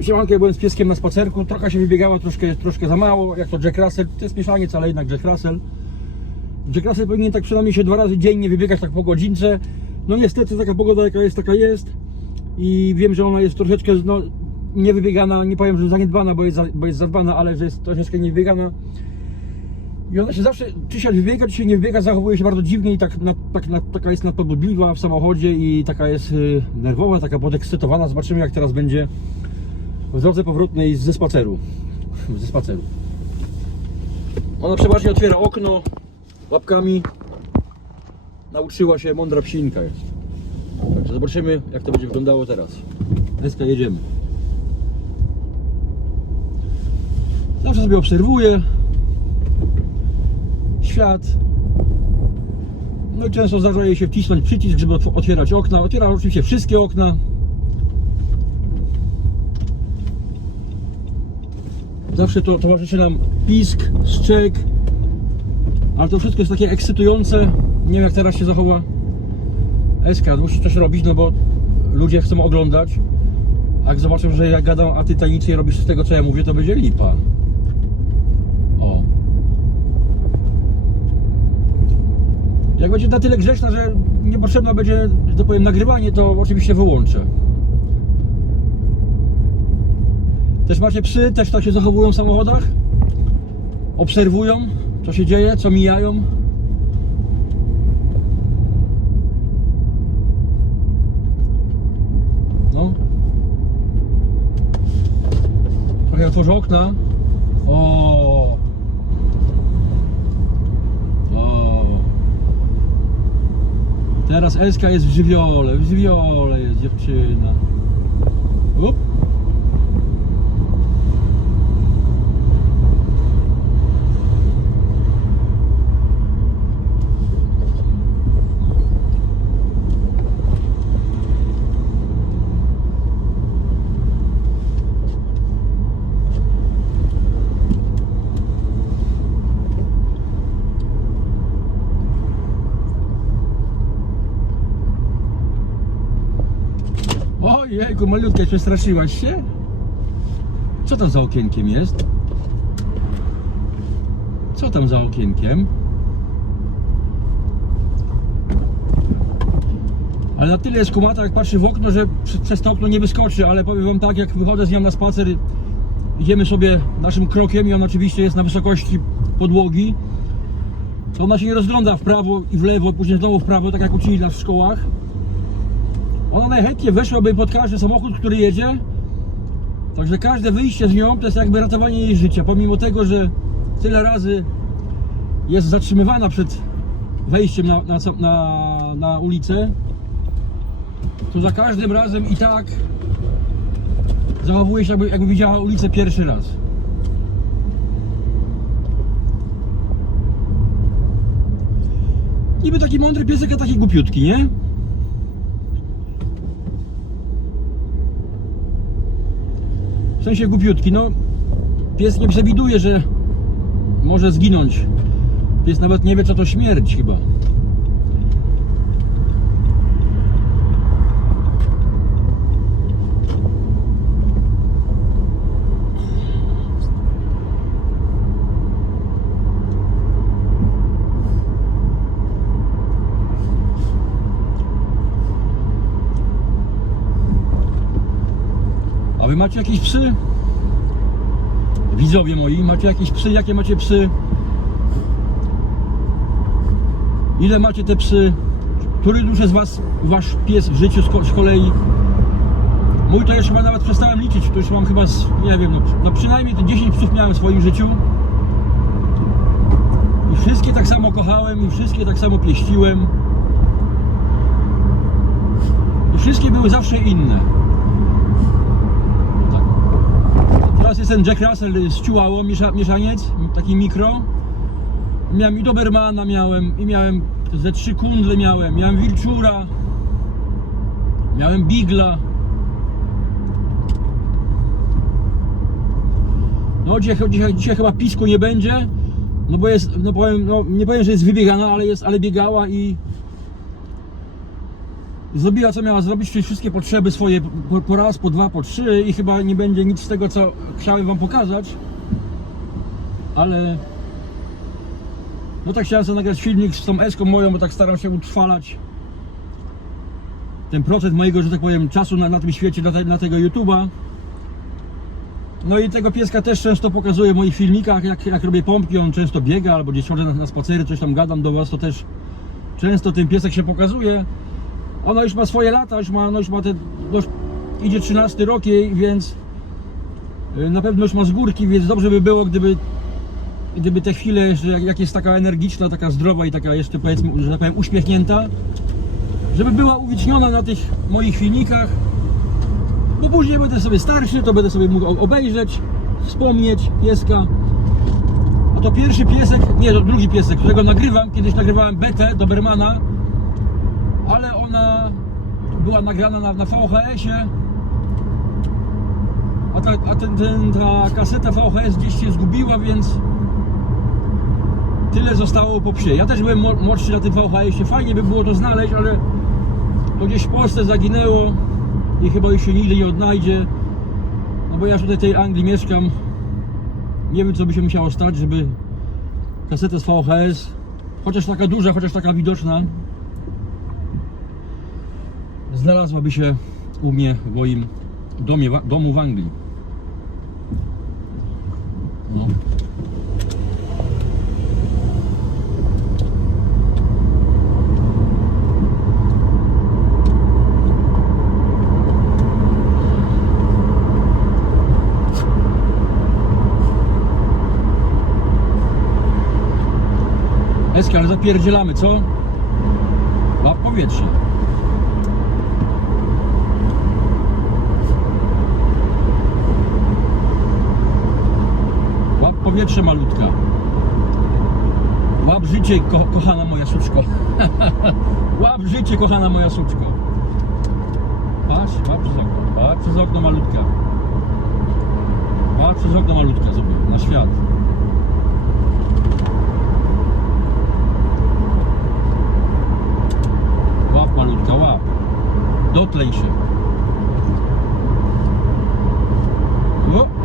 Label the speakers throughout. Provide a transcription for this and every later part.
Speaker 1: Siemanko, ja byłem z pieskiem na spacerku, trochę się wybiegała, troszkę, troszkę za mało, jak to Jack Russell, to jest mieszaniec, ale jednak Jack Russell. Jack Russell powinien tak przynajmniej się dwa razy dziennie wybiegać tak po godzince. No niestety taka pogoda jaka jest, taka jest. I wiem, że ona jest troszeczkę no, niewybiegana, nie powiem, że zaniedbana, bo jest, za- bo jest zadbana, ale że jest troszeczkę niewybiegana. I ona się zawsze, czy się wybiega, czy się nie wybiega, zachowuje się bardzo dziwnie i tak, na, tak na, taka jest nadpobudliwa w samochodzie i taka jest y, nerwowa, taka podekscytowana. Zobaczymy jak teraz będzie w drodze powrotnej ze spaceru. Ze spaceru. Ona przeważnie otwiera okno łapkami. Nauczyła się, mądra psinka jest. Także zobaczymy jak to będzie wyglądało teraz. Deska jedziemy. Zawsze sobie obserwuję świat. No i często zdarza jej się wcisnąć przycisk, żeby otw- otwierać okna. Otwiera oczywiście wszystkie okna. Zawsze to towarzyszy nam pisk, szczek, ale to wszystko jest takie ekscytujące. Nie wiem jak teraz się zachowa. Eska, musi coś robić, no bo ludzie chcą oglądać. A jak zobaczą, że ja gadam, a ty tajemnicznie robisz z tego co ja mówię, to będzie lipa. O. Jak będzie na tyle grzeczna, że niepotrzebne będzie, że to powiem, nagrywanie, to oczywiście wyłączę. Też macie psy, też tak się zachowują w samochodach? Obserwują, co się dzieje, co mijają? No. Trochę otworzę okna. O. O. Teraz Elska jest w żywiole, w żywiole jest dziewczyna. Up. Ojejku, malutka, przestraszyłaś się? Co tam za okienkiem jest? Co tam za okienkiem? Ale na tyle jest kumata, jak patrzy w okno, że przez to okno nie wyskoczy, ale powiem wam tak, jak wychodzę z nią na spacer, idziemy sobie naszym krokiem i on oczywiście jest na wysokości podłogi, to ona się nie rozgląda w prawo i w lewo, później znowu w prawo, tak jak uczyli nas w szkołach. Ona najchętniej weszłaby pod każdy samochód, który jedzie. Także każde wyjście z nią to jest jakby ratowanie jej życia. Pomimo tego, że tyle razy jest zatrzymywana przed wejściem na, na, na, na ulicę, to za każdym razem i tak zachowuje się jakby, jakby widziała ulicę pierwszy raz. Niby taki mądry piesek, a taki głupiutki, nie? Sensie głupiutki, no pies nie przewiduje, że może zginąć. Pies nawet nie wie co to śmierć chyba. Wy macie jakieś psy? Widzowie moi, macie jakieś psy? Jakie macie psy? Ile macie te psy? Który już jest was, wasz pies w życiu z, z kolei? Mój to jeszcze chyba nawet przestałem liczyć, to już mam chyba, z, nie wiem, no, no przynajmniej te 10 psów miałem w swoim życiu. I wszystkie tak samo kochałem, i wszystkie tak samo pieściłem. I wszystkie były zawsze inne. Tak. Teraz jest ten Jack Russell z Chihuahua, miesza, mieszaniec, taki mikro. Miałem i Dobermana miałem, i miałem ze trzy kundle miałem, miałem Wilczura, miałem Bigla. No dzisiaj, dzisiaj, dzisiaj chyba pisku nie będzie, no bo jest, no powiem, no nie powiem, że jest wybiegana, ale jest, ale biegała i zrobiła co miała zrobić, czyli wszystkie potrzeby swoje po, po raz, po dwa, po trzy i chyba nie będzie nic z tego, co chciałem wam pokazać. Ale no tak chciałem sobie nagrać filmik z tą eską moją, bo tak staram się utrwalać ten procent mojego, że tak powiem, czasu na, na tym świecie, na, te, na tego YouTube'a. No i tego pieska też często pokazuję w moich filmikach, jak, jak robię pompki, on często biega, albo gdzieś chodzę na, na spacery, coś tam gadam do was, to też często ten piesek się pokazuje. Ona już ma swoje lata, już ma, no już ma te, już idzie 13 rok jej, więc y, na pewno już ma z górki, więc dobrze by było, gdyby gdyby te chwile, jeszcze jak, jest taka energiczna, taka zdrowa i taka jeszcze powiedzmy, że tak powiem uśmiechnięta, żeby była uwieczniona na tych moich filmikach, bo później będę sobie starszy, to będę sobie mógł obejrzeć, wspomnieć pieska. A to pierwszy piesek, nie, to drugi piesek, którego nagrywam, kiedyś nagrywałem betę Dobermana, ale ona była nagrana na, na VHS-ie, a, ta, a ten, ten, ta kaseta VHS gdzieś się zgubiła, więc tyle zostało po psie. Ja też byłem młodszy na tym VHS-ie, fajnie by było to znaleźć, ale to gdzieś w Polsce zaginęło i chyba już się nigdy nie odnajdzie. No bo ja tutaj w tej Anglii mieszkam. Nie wiem co by się musiało stać, żeby kasetę z VHS, chociaż taka duża, chociaż taka widoczna, znalazłaby się u mnie w moim domie, domu w Anglii. No. Eski, ale zapierdzielamy, co? Łap powietrze. Powietrze malutka. Łap życie, ko kochana moja suczko. Łap życie, kochana moja suczko. Patrz, łap przez okno. Patrz przez okno malutka. Patrz przez okno malutka, zobacz, na świat. Łap malutka, łap. Dotlej się. O!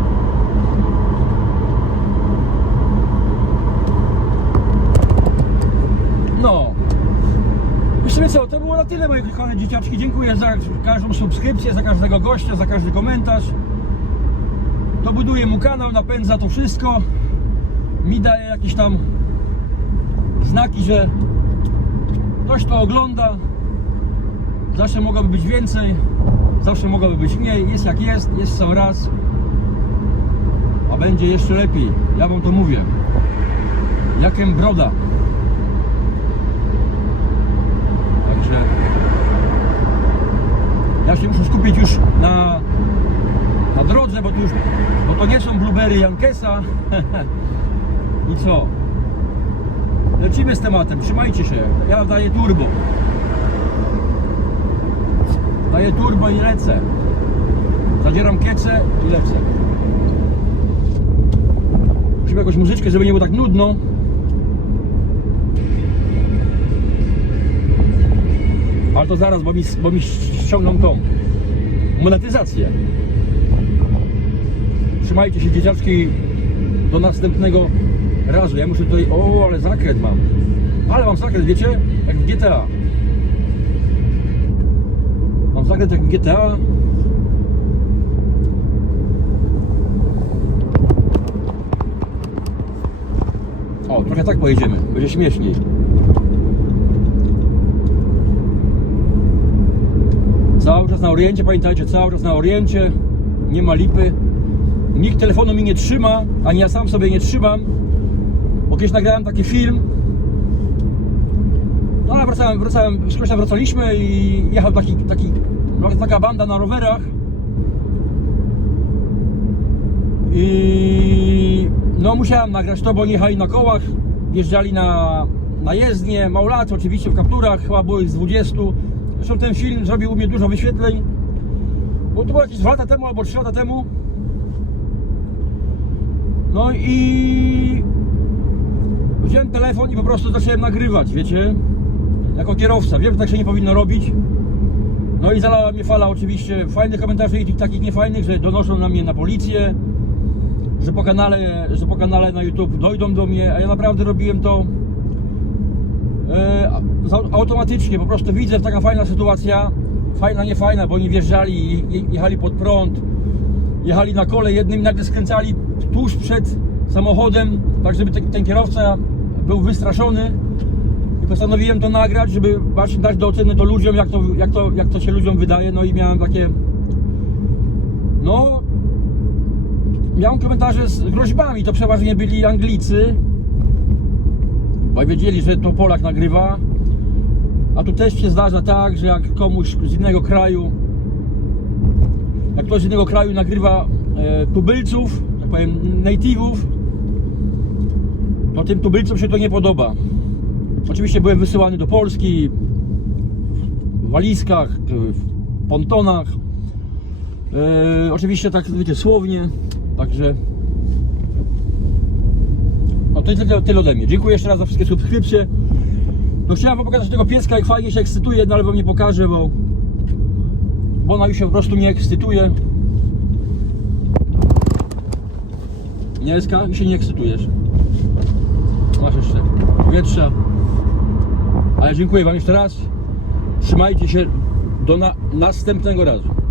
Speaker 1: No. I w sumie co, to było na tyle moje kochane dzieciaczki. Dziękuję za każdą subskrypcję, za każdego gościa, za każdy komentarz. To buduje mu kanał, napędza to wszystko. Mi daje jakieś tam znaki, że ktoś to ogląda. Zawsze mogłoby być więcej, zawsze mogłoby być mniej. Jest jak jest, jest co raz. A będzie jeszcze lepiej. Ja wam to mówię. Jakem broda. Także ja się muszę skupić już na, na drodze, bo, tu już, bo to nie są blueberry Jankesa. I co? Lecimy z tematem, trzymajcie się. Ja daję turbo. Daję turbo i lecę. Zadzieram kiecę i lecę. Musimy jakąś muzyczkę, żeby nie było tak nudno. Ale to zaraz, bo mi, bo mi ściągną tą monetyzację. Trzymajcie się dzieciaczki do następnego razu. Ja muszę tutaj. O, ale zakręt mam. Ale mam zakręt, wiecie? Jak w GTA. Mam zakręt jak w GTA. O, trochę tak pojedziemy. Będzie śmieszniej. Cały czas na oriencie, pamiętajcie, cały czas na oriencie. Nie ma lipy. Nikt telefonu mi nie trzyma, ani ja sam sobie nie trzymam. Bo kiedyś nagrałem taki film. No ale wracałem, wracałem, skądś tam wracaliśmy i jechał taki, taki, taka banda na rowerach. I no musiałem nagrać to, bo oni jechali na kołach, wjeżdżali na, na jezdnię, małolaty oczywiście w kapturach, chyba było ich z 20. Zresztą ten film zrobił u mnie dużo wyświetleń, bo to było jakieś 2 lata temu albo 3 lata temu. No i wziąłem telefon i po prostu zacząłem nagrywać, wiecie? Jako kierowca. Wiem, że tak się nie powinno robić, No i zalała mnie fala oczywiście fajnych komentarzy i tych takich niefajnych, że donoszą na mnie na policję, że po kanale, że po kanale na YouTube dojdą do mnie, a ja naprawdę robiłem to za- automatycznie, po prostu widzę taka fajna sytuacja, fajna, nie fajna, bo oni wjeżdżali, jechali pod prąd, jechali na kole jednym i nagle skręcali tuż przed samochodem, tak żeby ten kierowca był wystraszony. I postanowiłem to nagrać, żeby właśnie dać do oceny to ludziom, jak to, jak to, jak to się ludziom wydaje, no i miałem takie no miałem komentarze z groźbami, to przeważnie byli Anglicy, bo wiedzieli, że to Polak nagrywa, a tu też się zdarza tak, że jak komuś z innego kraju, jak ktoś z innego kraju nagrywa e, tubylców, tak powiem native'ów, to tym tubylcom się to nie podoba. Oczywiście byłem wysyłany do Polski w walizkach, w pontonach, e, oczywiście tak wiecie, słownie, także no to tyle, tyle ode mnie. Dziękuję jeszcze raz za wszystkie subskrypcje. No chciałem wam pokazać tego pieska, jak fajnie się ekscytuje, no ale wam nie pokażę, bo, bo ona już się po prostu nie ekscytuje. Nie, Eska? Się nie ekscytujesz. Masz jeszcze powietrza. Ale dziękuję wam jeszcze raz. Trzymajcie się do na następnego razu.